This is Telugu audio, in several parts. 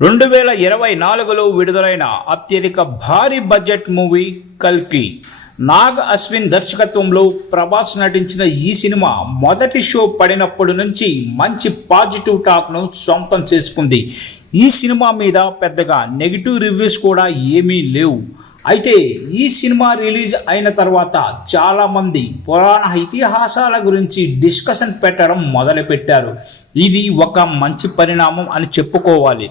2024లో విడుదలైన అత్యధిక భారీ బడ్జెట్ మూవీ కల్కి. నాగ్ అశ్విన్ దర్శకత్వంలో ప్రభాస్ నటించిన ఈ సినిమా మొదటి షో పడినప్పటి నుంచి మంచి పాజిటివ్ టాక్ను సొంతం చేసుకుంది. ఈ సినిమా మీద పెద్దగా నెగిటివ్ రివ్యూస్ కూడా ఏమీ లేవు. అయితే ఈ సినిమా రిలీజ్ అయిన తర్వాత చాలామంది పురాణ ఇతిహాసాల గురించి డిస్కషన్ పెట్టడం మొదలుపెట్టారు. ఇది ఒక మంచి పరిణామం అని చెప్పుకోవాలి.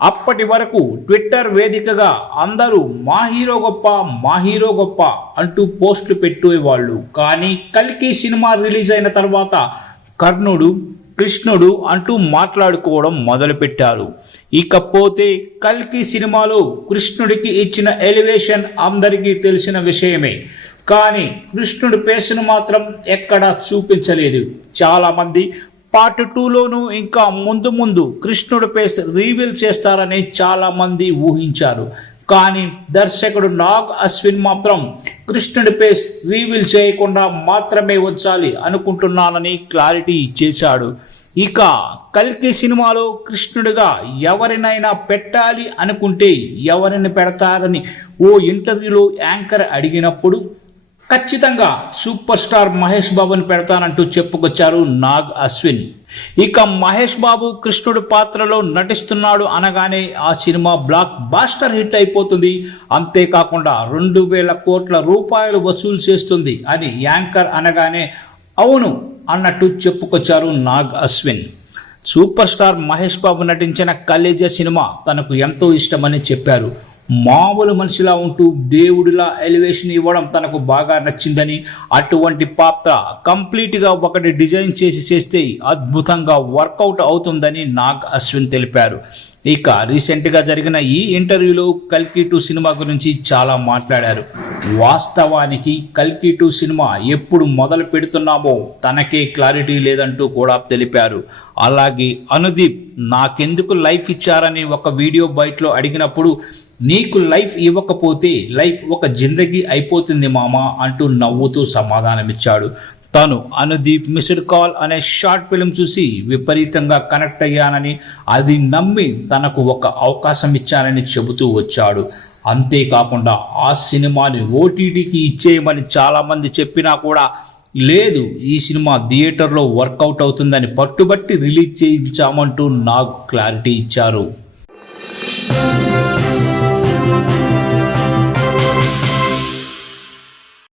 అప్పటి వరకు ట్విట్టర్ వేదికగా అందరూ మా హీరో గొప్ప అంటూ పోస్టులు పెట్టేవాళ్ళు. కానీ కల్కి సినిమా రిలీజ్ అయిన తర్వాత కర్ణుడు, కృష్ణుడు అంటూ మాట్లాడుకోవడం మొదలుపెట్టారు. ఇకపోతే కల్కి సినిమాలో కృష్ణుడికి ఇచ్చిన ఎలివేషన్ అందరికీ తెలిసిన విషయమే. కానీ కృష్ణుడి పేసును మాత్రం ఎక్కడా చూపించలేదు. చాలామంది పార్ట్ 2లోనూ ఇంకా ముందు కృష్ణుడి పేస్ రివీల్ చేస్తారని చాలామంది ఊహించారు. కానీ దర్శకుడు నాగ్ అశ్విన్ మాత్రం కృష్ణుడి పేస్ రివీల్ చేయకుండా మాత్రమే వచ్చాలి అనుకుంటున్నానని క్లారిటీ ఇచ్చేశాడు. ఇక కల్కి సినిమాలో కృష్ణుడిగా ఎవరినైనా పెట్టాలి అనుకుంటే ఎవరిని పెడతారని ఓ ఇంటర్వ్యూలో యాంకర్ అడిగినప్పుడు ఖచ్చితంగా సూపర్ స్టార్ మహేష్ బాబుని పెడతానంటూ చెప్పుకొచ్చారు నాగ్ అశ్విన్. ఇక మహేష్ బాబు కృష్ణుడి పాత్రలో నటిస్తున్నాడు అనగానే ఆ సినిమా బ్లాక్ బాస్టర్ హిట్ అయిపోతుంది. అంతేకాకుండా 2000 కోట్ల రూపాయలు వసూలు చేస్తుంది అని యాంకర్ అనగానే అవును అన్నట్టు చెప్పుకొచ్చారు నాగ్ అశ్విన్. సూపర్ స్టార్ మహేష్ బాబు నటించిన కలేజా సినిమా తనకు ఎంతో ఇష్టమని చెప్పారు. మామూలు మనిషిలా ఉంటూ దేవుడిలా ఎలివేషన్ ఇవ్వడం తనకు బాగా నచ్చిందని, అటువంటి పాత్ర కంప్లీట్గా ఒకటి డిజైన్ చేస్తే అద్భుతంగా వర్కౌట్ అవుతుందని నాగ్ అశ్విన్ తెలిపారు. ఇక రీసెంట్గా జరిగిన ఈ ఇంటర్వ్యూలో కల్కి 2 సినిమా గురించి చాలా మాట్లాడారు. వాస్తవానికి కల్కి 2 సినిమా ఎప్పుడు మొదలు పెడుతున్నామో తనకే క్లారిటీ లేదంటూ కూడా తెలిపారు. అలాగే అనుదీప్ నాకెందుకు లైఫ్ ఇచ్చారని ఒక వీడియో బయటలో అడిగినప్పుడు నీకు లైఫ్ ఇవ్వకపోతే లైఫ్ ఒక జిందగీ అయిపోతుంది మామా అంటూ నవ్వుతూ సమాధానమిచ్చాడు. తను అనుదీప్ మిస్డ్ కాల్ అనే షార్ట్ ఫిల్మ్ చూసి విపరీతంగా కనెక్ట్ అయ్యానని, అది నమ్మి తనకు ఒక అవకాశం ఇచ్చానని చెబుతూ వచ్చాడు. అంతేకాకుండా ఆ సినిమాని ఓటీటీకి ఇచ్చేయమని చాలామంది చెప్పినా కూడా లేదు, ఈ సినిమా థియేటర్లో వర్కౌట్ అవుతుందని పట్టుబట్టి రిలీజ్ చేయించామంటూ నాగ్ క్లారిటీ ఇచ్చారు.